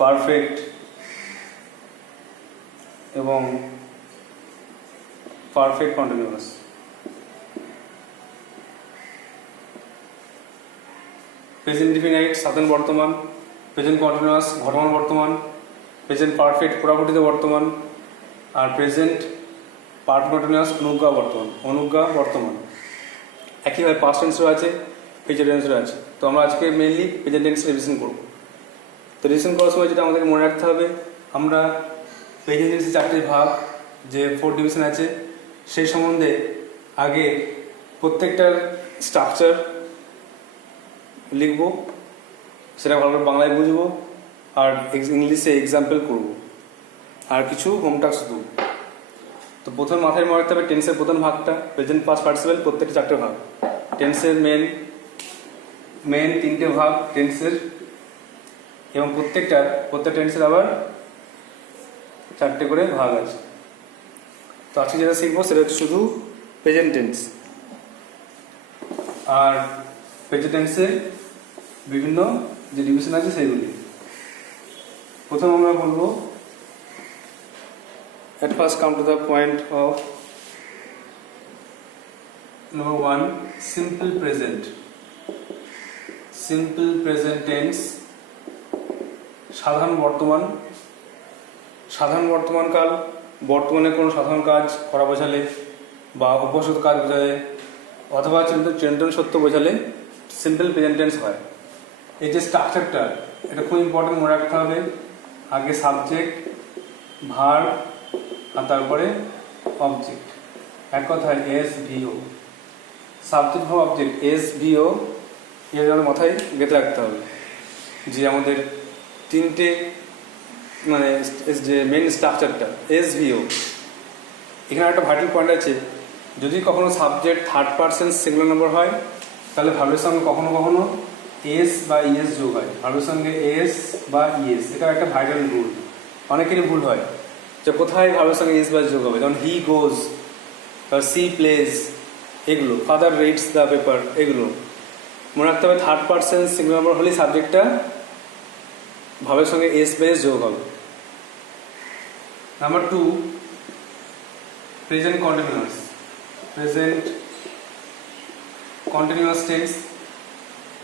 Perfect এবং perfect continuous. Present indefinite সাধারণ বর্তমান, প্রেজেন্ট কন্টিনিউয়াস ঘটমান বর্তমান, প্রেজেন্ট পারফেক্ট পুরাঘটিত বর্তমান, আর প্রেজেন্ট পারফেক্ট কন্টিনিউয়াস অনুজ্ঞা বর্তমান। একইভাবে পাস্ট টেন্সও আছে, ফিউচার টেন্সও আছে। তো আমরা আজকে মেনলি প্রেজেন্ট টেন্স রিভিশন করব। তো রিভিশন করার সময় যেটা আমাদের মনে রাখতে হবে, আমরা প্রেজেন্ট টেন্সের 4টি ভাগ, যে 4 ডিভিশন আছে, সেই সম্বন্ধে আগে প্রত্যেকটার স্ট্রাকচার লিখব, সেটা ভালো করে বাংলায় বুঝবো, আর ইংলিশে এক্সাম্পল করব, আর কিছু হোম টাস্ক দেবো। তো প্রথম মাথায় মনে রাখতে হবে টেন্সের প্রথম ভাগটা, প্রেজেন্ট পাস্ট পার্টিসিপেল, প্রত্যেকটা 4টে ভাগ। টেন্সের মেন 3টে ভাগ টেন্সের, এবং প্রত্যেকটা টেন্সের আবার 4টে করে ভাগ আছে। তো আজকে যেটা শিখবো সেটা হচ্ছে শুধু প্রেজেন্ট টেন্স। আর প্রেজেন্ট টেন্সের বিভিন্ন যে ডিভিশন আছে সেইগুলি। প্রথম আমরা বলবো, at first come to the point of number 1, simple present tense, সাধারণ বর্তমান কাল, বর্তমানে কোনো সাধারণ কাজ করা বোঝালে বা উপসদ কাজ বোঝালে অথবা চিন্তন সত্য বোঝালে সিম্পল প্রেজেন্ট টেন্স হয়। এই যে স্ট্রাকচারটা, এটা খুব ইম্পর্টেন্ট মনে রাখতে হবে। আগে সাবজেক্ট, ভার্ব, আর তারপরে অবজেক্ট। এক কথায় SVO, subject verb object, SVO, এর আমাদের মাথায় গেঁথে রাখতে হবে যে আমাদের 3টে মানে যে মেন স্ট্রাকচারটা SVO। এখানে একটা ভাইটাল পয়েন্ট আছে, যদি কখনো subject third person singular number হয়, তাহলে ভার্বের সঙ্গে কখনো কখনো এস বা ইএস যোগ হয়, ভার্বের সঙ্গে এস বা ইএস। এটা একটা ভাইটাল রুল, অনেকেরই ভুল হয় যে কোথায় ভার্বের সঙ্গে এস বা যোগ হবে। যেমন হি গোজ, সি প্লেজ, এগুলো, ফাদার রিডস দ্য পেপার, এগুলো মনে রাখতে হবে। থার্ড পারসন সিঙ্গুলার নাম্বার হলেই সাবজেক্টটা ভার্বের সঙ্গে এস বা এস যোগ হবে। নাম্বার 2, প্রেজেন্ট কন্টিনিউয়াস টেন্স,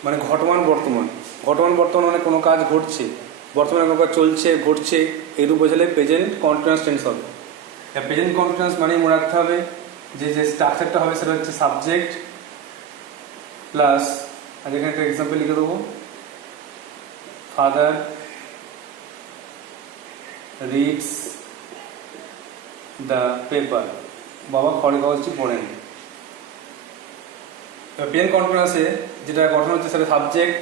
মানে ঘটমান বর্তমান মানে কোনো কাজ ঘটছে, বর্তমানে কোনো কাজ চলছে, ঘটছে, এরূপ বোঝালে প্রেজেন্ট কন্টিনিউয়াস টেন্স হবে। প্রেজেন্ট কন্টিনিউয়াস মানে মনে রাখতে হবে যে স্ট্রাকচারটা হবে সেটা হচ্ছে সাবজেক্ট প্লাস, আগে এখানে একটা এক্সাম্পল লিখে দেবো, ফাদার রিডস দ্য পেপার, বাবা খবরের কাগজটি পড়েন। প্রেজেন্ট কন্টিনিউয়াসে যেটা গঠন হচ্ছে সেটা সাবজেক্ট,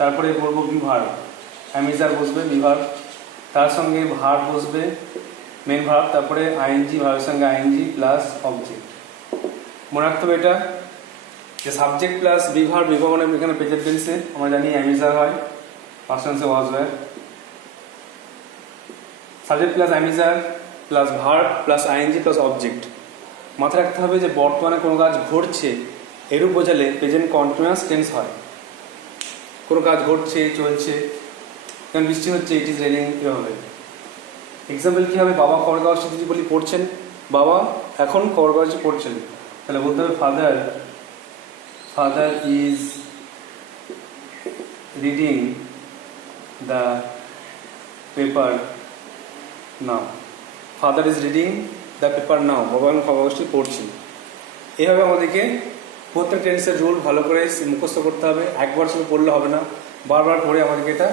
তারপরে বলবো ভার্ব, অ্যামিজার বসবে বিভার্ব, তার সঙ্গে ভার্ব বসবে মেন ভার্ব, তারপরে আইএনজি, ভার্বের সঙ্গে আইএনজি প্লাস অবজেক্ট। মনে রাখতে হবে এটা যে সাবজেক্ট প্লাস বিভার্ব মানে এখানে প্রেজেন্ট টেন্সে আমরা জানি অ্যামিজার হয়, পাস্ট টেন্সে ওয়াজ হয়। Subject plus am is are plus verb plus ING plus object. মাথায় রাখতে হবে যে বর্তমানে কোনো কাজ ঘটছে, এরূপ বোঝালে প্রেজেন্ট কন্টিনিউয়াস টেন্স হয়। কোনো কাজ ঘটছে, চলছে, কারণ বৃষ্টি হচ্ছে, ইট ইজ রেনিং, এভাবে। এক্সাম্পল কী হবে, বাবা খবরের কাগজটি যদি বলি পড়ছেন, বাবা এখন খবরের কাগজটি পড়ছেন, তাহলে বলতে হবে father is reading the paper now, father is reading the paper now, বাবা এখন খবরের কাগজটি পড়ছেন। এইভাবে আমাদেরকে প্রত্যেক টেন্সের রুল ভালো করে মুখস্থ করতে হবে। একবার শুধু পড়লে হবে না, বারবার পড়ে আমাদেরকে এটা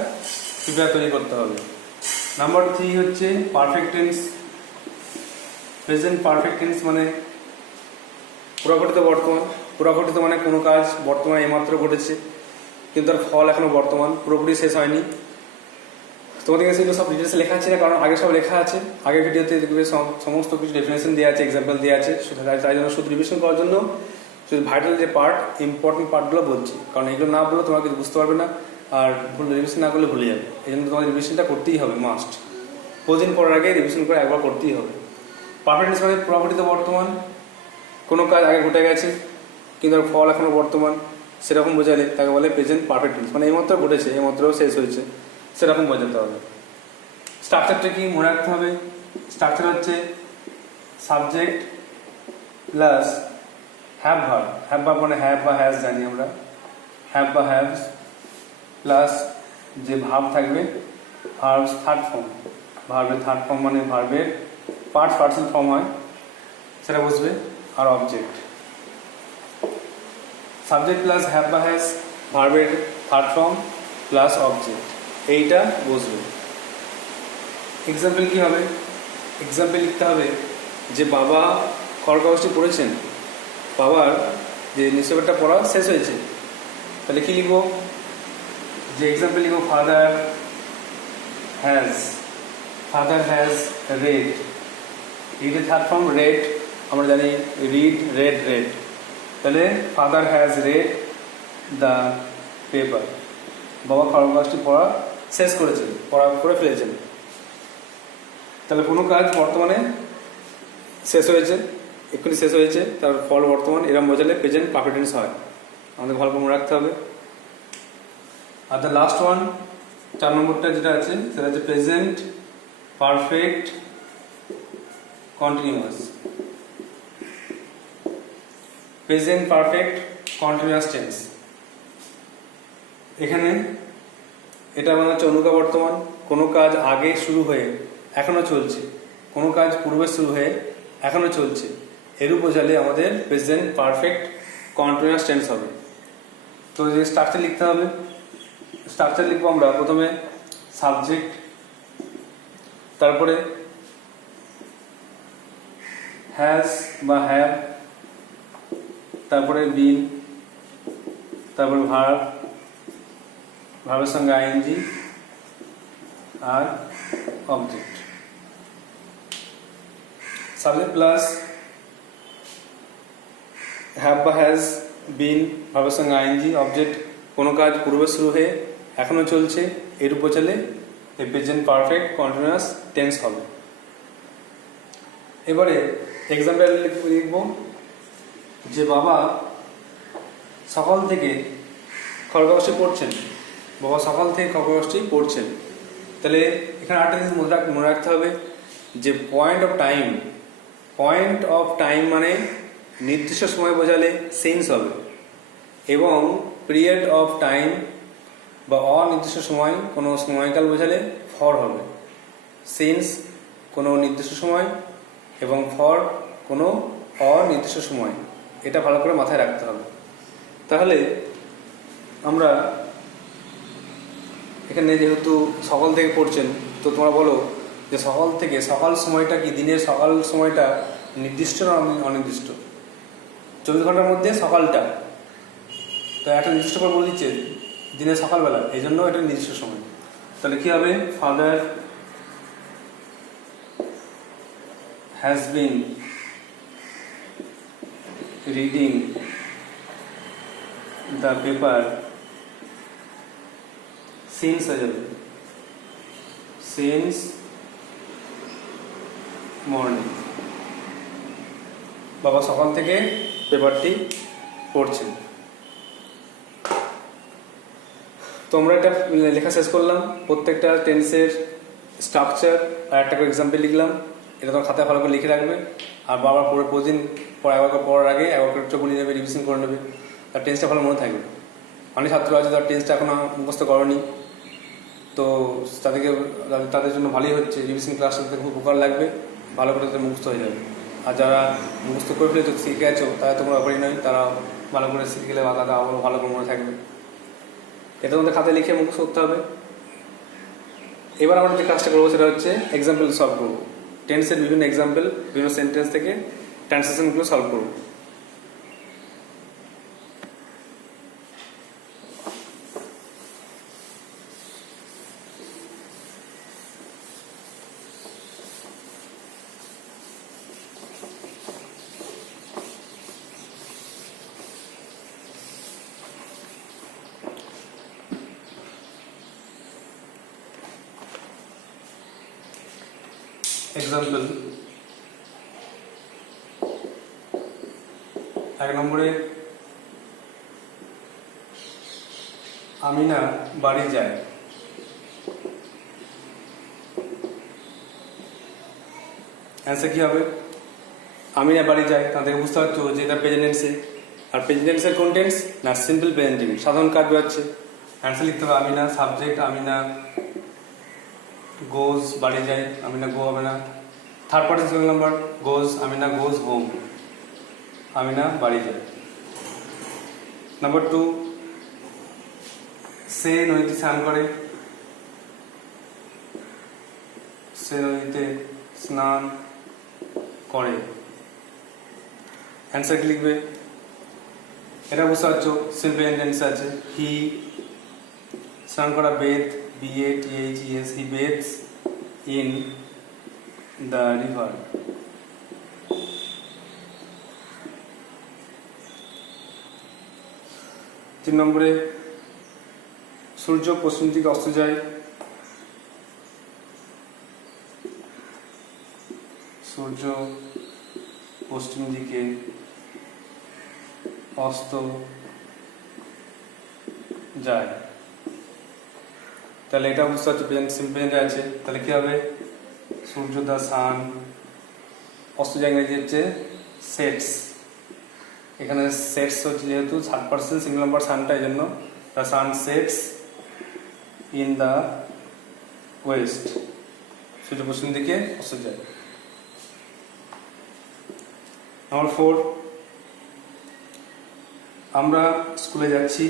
প্রিপেয়ার তৈরি করতে হবে। নাম্বার 3 হচ্ছে perfect tense. Present perfect tense মানে পুরাঘটিত মানে কোনো কাজ বর্তমানে এইমাত্র ঘটেছে, কিন্তু তার ফল এখনো বর্তমান, পুরোপুরি শেষ হয়নি। তোমাদের কাছে এগুলো সব ডিটেলসে লেখা আছে না, কারণ আগে সব লেখা আছে, আগের ভিডিওতে দেখবে সমস্ত কিছু ডেফিনেশন দেওয়া আছে, এক্সাম্পল দেওয়া আছে। তাই জন্য শুধু রিভিশন করার জন্য শুধু ভাইটাল যে ইম্পর্টেন্ট পার্টগুলো বলছি, কারণ এগুলো না বললে তোমরা কিছু বুঝতে পারবে না, আর রিভিশন না করলে ভুলে যাবে। এই জন্য তোমাদের রিভিশনটা করতেই হবে, মাস্ট। প্রতিদিন পড়ার আগে রিভিশন করে একবার করতেই হবে। পারফেক্ট টেন্স মানে পুরাঘটিত বর্তমান, কোনো কাজ আগে ঘটে গেছে কিন্তু তার ফল এখনো বর্তমান, সেরকম বোঝালে তাকে বলে প্রেজেন্ট পারফেক্ট টেন্স। মানে এইমাত্র ঘটেছে, এইমাত্র শেষ হয়েছে, সেরকম বোঝাতে হবে। স্ট্রাকচারটা কি মনে রাখতে হবে? স্ট্রাকচার হচ্ছে subject plus have verb. Have verb মানে হ্যাভ বা হ্যাজ জানি আমরা, হ্যাভ বা হ্যাভস প্লাস যে ভার্ব থাকবে, ভার্বস থার্ড ফর্ম। ভার্বের থার্ড ফর্ম মানে ভার্বের পার্সেল ফর্ম হয় সেটা বসবে, আর অবজেক্ট। সাবজেক্ট প্লাস হ্যাভ বা হ্যাজ, ভার্বের থার্ড ফর্ম প্লাস অবজেক্ট, এইটা বসবে। এক্সাম্পল কি হবে? এক্সাম্পল লিখতে হবে যে বাবা খড়কাগজটি পড়েছেন, বাবার যে নিউজপেপারটা পড়া শেষ হয়েছে, তাহলে কি লিখবো? যে এক্সাম্পল লিখবো ফাদার হ্যাজ রেড। রিডের থার্ড ফর্ম রেড, আমরা জানি রিড রেড রেড, তাহলে father has read the paper. বাবা খবরকাগজটি পড়া শেষ করেছেন, পড়া করে ফেলেছেন। তাহলে কোনো কাজ বর্তমানে শেষ হয়েছে, এক্ষুনি শেষ হয়েছে, তার ফল বর্তমান, এরম বোঝালে প্রেজেন্ট পারফেক্ট টেন্স হয়। আমাদের ভালো করে মনে রাখতে হবে। আর দ্য লাস্ট ওয়ান, 4 নম্বরটা যেটা আছে সেটা হচ্ছে present perfect continuous. Present perfect continuous tense, এখানে এটা মানে হচ্ছে অনুকা বর্তমান। কোনো কাজ আগে শুরু হয়ে এখনো চলছে, কোনো কাজ পূর্বে শুরু হয়ে এখনো চলছে, এরূপ বোঝালে আমাদের প্রেজেন্ট পারফেক্ট কন্টিনিউয়াস টেন্স হবে। তো যে স্ট্রাকচার লিখতে হবে, স্ট্রাকচার লিখবো আমরা প্রথমে সাবজেক্ট, তারপরে হ্যাজ বা হ্যাভ, তারপরে বিন, তারপরে ভার্ব, ভার্বের সঙ্গে আইএনজি আর অবজেক্ট। সাবজেক্ট প্লাস হ্যাভ বা হ্যাজ, বিন, ভার্বের সঙ্গে আইএনজি, অবজেক্ট, কোনো কাজ পূর্বে শুরু হয়ে এখনো চলছে, এর বোঝালে এই প্রেজেন্ট পারফেক্ট কন্টিনিউয়াস টেন্স হবে। এবারে এক্সাম্পল লিখব যে বাবা সকাল থেকে খবরকাগজটি পড়ছেন, বাবা সকাল থেকে খবরকাগজটি পড়ছেন। তাহলে এখানে আরেকটা জিনিস মনে রাখতে হবে যে পয়েন্ট অফ টাইম মানে নির্দিষ্ট সময় বোঝালে সিন্স হবে, এবং পিরিয়ড অফ টাইম বা অনির্দিষ্ট সময় কোনো সময়কাল বোঝালে ফর হবে। সিন্স কোনো নির্দিষ্ট সময় এবং ফর কোনো অনির্দিষ্ট সময়, এটা ভালো করে মাথায় রাখতে হবে। তাহলে আমরা এখানে যেহেতু সকাল থেকে পড়ছেন, তো তোমরা বলো যে সকাল থেকে, সকাল সময়টা কি দিনের সকাল সময়টা নির্দিষ্ট না অনির্দিষ্ট? 24 ঘন্টার মধ্যে সকালটা, তো একটা নির্দিষ্ট করে বলে দিচ্ছে দিনের সকালবেলা, এই জন্য এটা নির্দিষ্ট সময়। তাহলে কি হবে? Father has been reading the paper since হয়ে যাবে, সিন্স মর্নিং। বাবা সকাল থেকে পেপারটি পড়ছেন। তো আমরা এটা লেখা শেষ করলাম, প্রত্যেকটা টেন্সের স্ট্রাকচার আর একটা করে এক্সাম্পল লিখলাম। এটা তোমার খাতায় ভালো করে লিখে রাখবে, আর বাবার পরে প্রতিদিন একবার পড়ার আগে একবার করে চোখ নিয়ে নেবে, রিভিশন করে নেবে, তার টেন্সটা ভালো মনে থাকবে। অনেক ছাত্র আছে তার টেন্সটা এখনো মুখস্থ করেনি, তো তাদের জন্য ভালোই হচ্ছে, রিভিশন ক্লাসটাতে খুব উপকার লাগবে, ভালো করে তাদের মুখস্থ হয়ে যাবে। আর যারা মুখস্থ করে ফেলে তো শিখে আছো, তারা তোমরা ব্যাপারই নয়, তারা ভালো করে শিখে গেলে বা তারা আবার ভালো করে মনে থাকবে। এটা তোমাদের খাতায় লিখে মুখস্থ করতে হবে। এবার আমরা যে কাজটা করবো সেটা হচ্ছে এক্সাম্পল সলভ করবো, টেন্সের বিভিন্ন এক্সাম্পল, বিভিন্ন সেন্টেন্স থেকে ট্রান্সলেশনগুলো সলভ করবো। এক্সাম্পল 1 নম্বরে আমিনা বাড়ি যায়। অ্যান্সার কী হবে? আমি না বাড়ি যাই, তাদেরকে বুঝতে পারছো যে এটা প্রেজেন্ট টেন্সে। আর প্রেজেন্ট টেন্সের কোন টেন্স না সিম্পল প্রেজেন্ট টেন্স, সাধারণ কাজ বেরোচ্ছে। অ্যান্সার লিখতে হবে আমি না সাবজেক্ট, আমি না গোজ বাড়ি যাই, আমি না গো হবে না। থার্ড পার্সন সিঙ্গেল নাম্বার গোজ, আমি না গোজ হোম, আমি না বাড়ি যাই। নাম্বার 2, সে নদীতে স্নান করে, সে নদীতে স্নান করে। অ্যান্সার কি লিখবে? এটা বুঝতে পারছো সিম্পল টেন্স আছে। হি স্নান করা বেদ, BATHES, he bathes in the river. 3 নম্বরে সূর্য পশ্চিম দিকে অস্ত যায়, সূর্য পশ্চিম দিকে অস্ত যায়। তাহলে এটা বুঝতে পারছো প্রেজেন্ট সিম্পল প্রেজেন্টে আছে। তাহলে কি হবে? সূর্য দা সান, অস্ত যায় ইংরেজি হচ্ছে সেটস। এখানে সেটস হচ্ছে যেহেতু থার্ড পার্সন সিঙ্গল নাম্বার সানটা, এই জন্য the sun sets in the west, সূর্য পশ্চিম দিকে অস্ত যায়। নাম্বার 4, আমরা স্কুলে যাচ্ছি,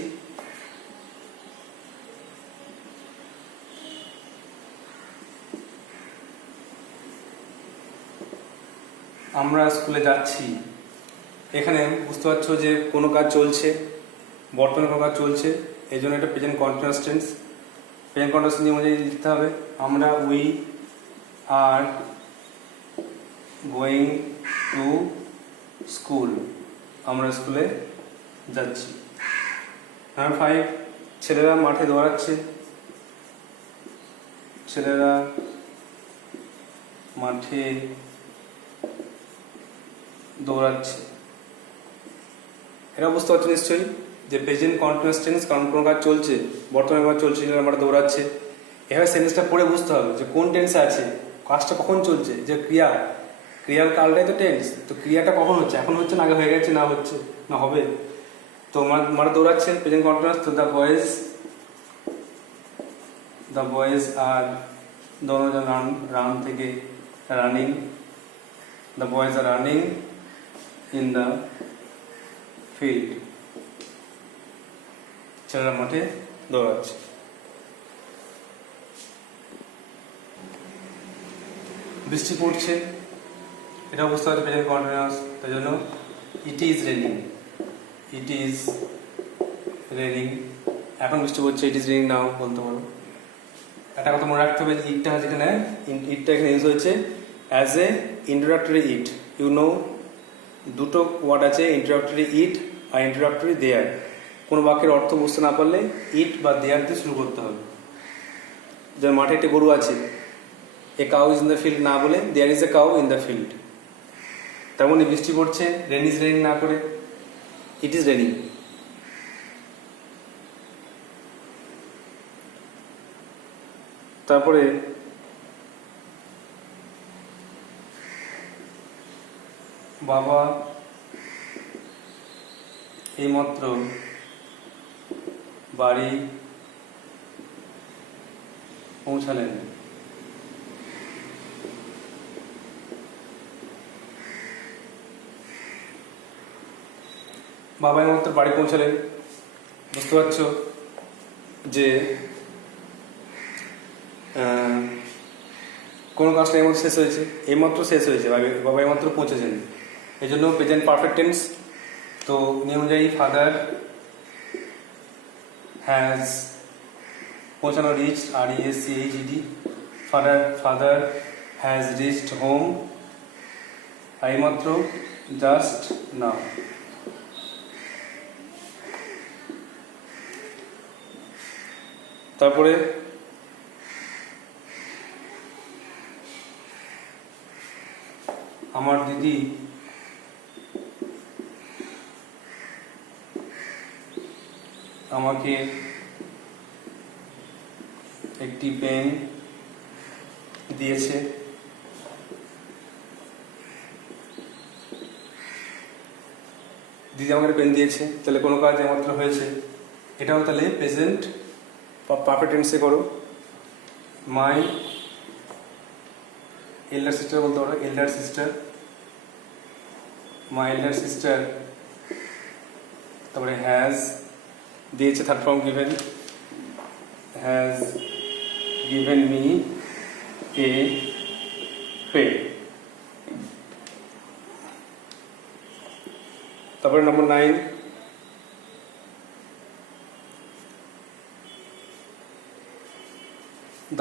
আমরা স্কুলে যাচ্ছি। এখানে বুঝতে পারছো যে কোনো কাজ চলছে, বর্তমানে কোনো কাজ চলছে, এই জন্য এটা present continuous tense. Present continuous নিয়ে অনুযায়ী লিখতে হবে আমরা we are going to school, আমরা স্কুলে যাচ্ছি। নাম্বার 5, ছেলেরা মাঠে দৌড়াচ্ছে, ছেলেরা মাঠে দৌড়াচ্ছে। এটা বুঝতে পারছো নিশ্চয়ই যে প্রেজেন্ট কন্টিনিউয়াস টেন্স, কারণ কোনো কাজ চলছে, বর্তমানে কাজ চলছে, আমরা দৌড়াচ্ছে। এভাবে সেন্টেন্সটা পড়ে বুঝতে হবে যে কোন টেন্সে আছে, কাজটা কখন চলছে। যে ক্রিয়া, ক্রিয়ার কালটাই তো টেন্স, তো ক্রিয়াটা কখন হচ্ছে, এখন হচ্ছে না আগে হয়ে গেছে, না হচ্ছে না হবে। তো মারা দৌড়াচ্ছে প্রেজেন্ট কন্টিনিউয়াস। তো দ্য বয়েজ আর দোনোজন রান থেকে running, the boys are running in the field, ছেলেরা মাঠে দৌড়াচ্ছে। বৃষ্টি পড়ছে, এটা বুঝতে পারছে প্রেজেন্ট কন্টিনিউয়াস, তাই জন্য it is raining, it is raining, এখন বৃষ্টি পড়ছে, ইট ইজ রেনিং নাও বলতে পারো। একটা কথা মনে রাখতে হবে যে ইটটা যেখানে, ইটটা এখানে ইউজ হয়েছে as a introductory it. You know, দুটো ওয়ার্ড আছে, ইন্ট্রোডাক্টরি ইট আর ইন্ট্রোডাক্টরি দেয়ার। কোনো বাক্যের অর্থ বুঝতে না পারলে ইট বা দেয়ার দিয়ে শুরু করতে হবে। যেমন মাঠে একটা গরু আছে, a cow is in the field না বলে there is a cow in the field. তেমনই বৃষ্টি পড়ছে, রেন ইজ রেনিং না করে ইট ইজ রেনিং। তারপরে বাবা এইমাত্র বাড়ি পৌঁছালেন, বাবা এইমাত্র বাড়ি পৌঁছালেন। বুঝতে পারছো যে কোন কাজটা এইমাত্র শেষ হয়েছে, এইমাত্র শেষ হয়েছে, বাবা এইমাত্র পৌঁছেছেন, এই জন্য প্রেজেন্ট পারফেক্ট টেন্স। তো নিয়ম অনুযায়ী ফাদার হ্যাজ, পৌঁছানো reached, REACHED, father has reached home, এইমাত্র জাস্ট নাও। তারপরে আমার দিদি আমাকে একটি পেন দিয়েছে, দিদি আমাকে পেন দিয়েছে, তাহলে কোনো কাজ একমাত্র হয়েছে। এটাও তাহলে প্রেজেন্ট পারফেক্ট টেন্সে করো। মাই এল্ডার সিস্টার বলতে পারো, elder sister, my elder sister, তারপরে হ্যাজ দিয়েছে third form given, has given me a pen. তারপরে নম্বর 9,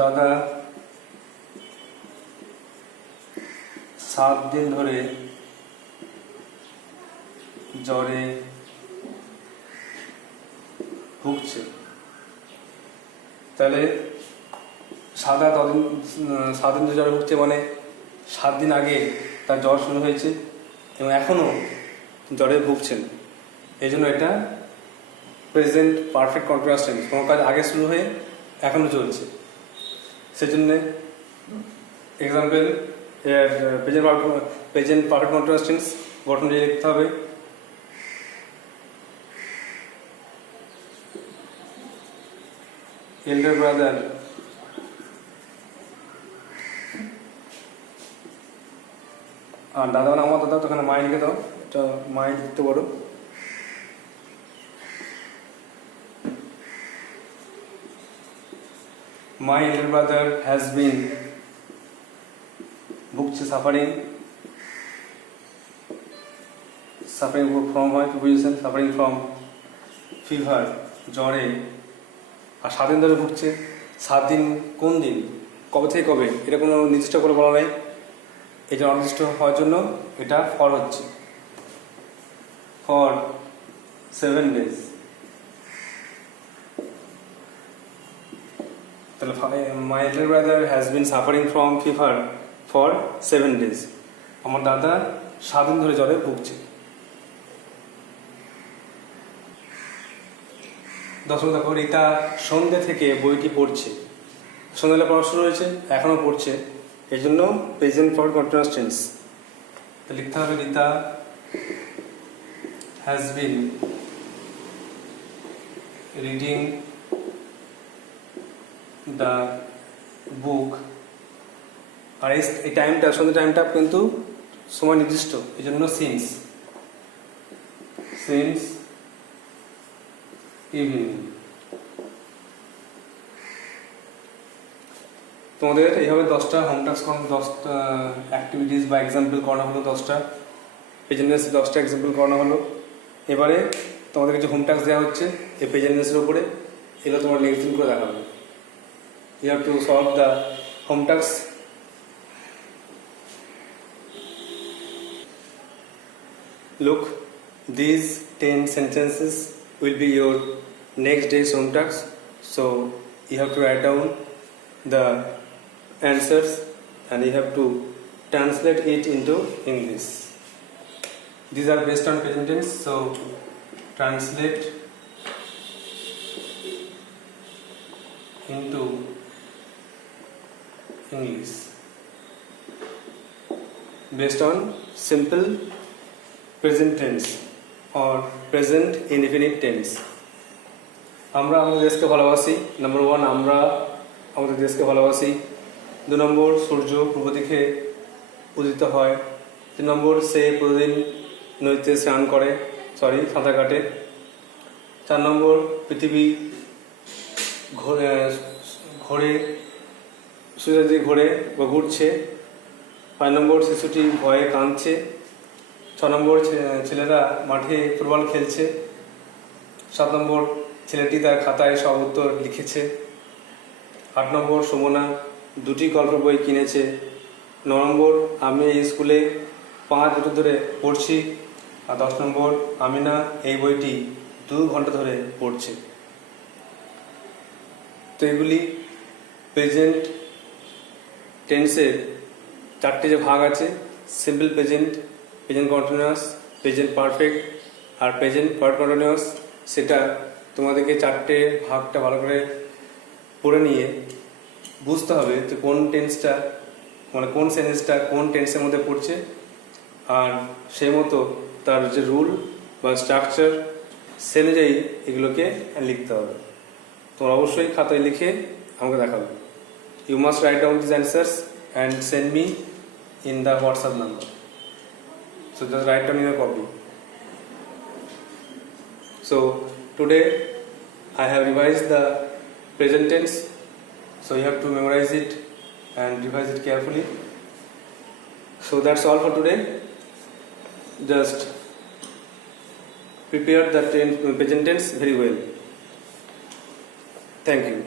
দাদা 7 দিন ধরে জ্বরে ভুগছে। তাহলে 7 দিন ধরে জ্বরে ভুগছে মানে 7 দিন আগে তার জ্বর শুরু হয়েছে এবং এখনও জ্বরে ভুগছেন। এই জন্য এটা প্রেজেন্ট পারফেক্ট কন্টিনিউয়াস টেন্স, কোনো কাজ আগে শুরু হয়ে এখনও চলছে। সেজন্য example present perfect continuous tense গঠন দিয়ে লিখতে হবে এল্ডার ব্রাদার আর দাদা মানে আমার দাদা, তো ওখানে মাই লিখে দাও, এটা মাই লিখতে পারো। My elder brother has been ভুগছে suffering from হয় preposition, suffering from fever জ্বরে, আর 7 দিন ধরে ভুগছে। 7 দিন কোন দিন, কবে থেকে কবে, এটা কোনো নির্দিষ্ট করে বলা নেই। এটা অনির্দিষ্ট হওয়ার জন্য এটা ফর হচ্ছে, ফর 7 days। তাহলে my elder brother has been suffering from fever for 7 days। আমার দাদা 7 দিন ধরে জ্বরে ভুগছে। 10 দেখো, রীতা সন্ধ্যে থেকে বইটি পড়ছে। সন্ধ্যাবেলা পড়া শুরু হয়েছে, এখনও পড়ছে, এই জন্য প্রেজেন্ট ফর কন্টিনিউয়াস টেন্স লিখতে হবে Rita has been reading the book. আর এই টাইমটা, সন্ধ্যে টাইমটা কিন্তু সময় নির্দিষ্ট, এই জন্য সিন্স ইভিনিং। তোমাদের এইভাবে 10টা হোম টাস্ক, 10টা অ্যাক্টিভিটিস বা এক্সাম্পল করানো হলো, 10টা প্রেজেন্টেন্সে 10টা এক্সাম্পল করানো হলো। এবারে তোমাদের কিছু হোম টাস্ক দেওয়া হচ্ছে এই প্রেজেন্টেন্সের উপরে, এগুলো তোমার নেক্সট দিন করে দেখাবে। You have to solve the home tasks. Look, these 10 sentences will be your next day's home tasks. So you have to write down the answers and you have to translate it into English. These are based on present tense, so translate into English based on simple present tense or present indefinite tense. আমরা আমাদের দেশকে ভালোবাসি। Number 1, আমরা আমাদের দেশকে ভালোবাসি। 2 নম্বর, সূর্য পূর্ব দিকে উদিত হয়। 3 নম্বর, সে প্রতিদিন নদীতে স্নান করে, সাঁতার কাটে। 4 নম্বর, পৃথিবী ঘোরে, সূর্যের দিকে ঘোরে বা ঘুরছে। 5 নম্বর, শিশুটি ভয়ে কাঁদছে। 6 নম্বর, ছেলেরা মাঠে ফুটবল খেলছে। 7 নম্বর, ছেলেটি তার খাতায় সব উত্তর লিখেছে। 8 নম্বর, সুমনা 2টি গল্প বই কিনেছে। 9 নম্বর, আমি এই স্কুলে 5 বছর ধরে পড়ছি। আর 10 নম্বর, আমিনা এই বইটি 2 ঘন্টা ধরে পড়ছে। তো এগুলি প্রেজেন্ট টেন্সের 4টে যে ভাগ আছে, simple present, present continuous, present perfect আর প্রেজেন্ট পারফেক্ট কন্টিনিউয়াস। সেটা তোমাদেরকে 4টে ভাগটা ভালো করে পড়ে নিয়ে বুঝতে হবে যে কোন টেন্সটা, মানে কোন সেন্টেন্সটা কোন টেন্সের মধ্যে পড়ছে, আর সেই মতো তার যে রুল বা স্ট্রাকচার সে অনুযায়ী এগুলোকে লিখতে হবে। তোমরা অবশ্যই খাতায় লিখে আমাকে দেখাবে। You must write down this answers and send me in the WhatsApp number. So just write down your copy. So today I have revised the present tense. So you have to memorize it and revise it carefully. So that's all for today. Just prepare the present tense very well. Thank you.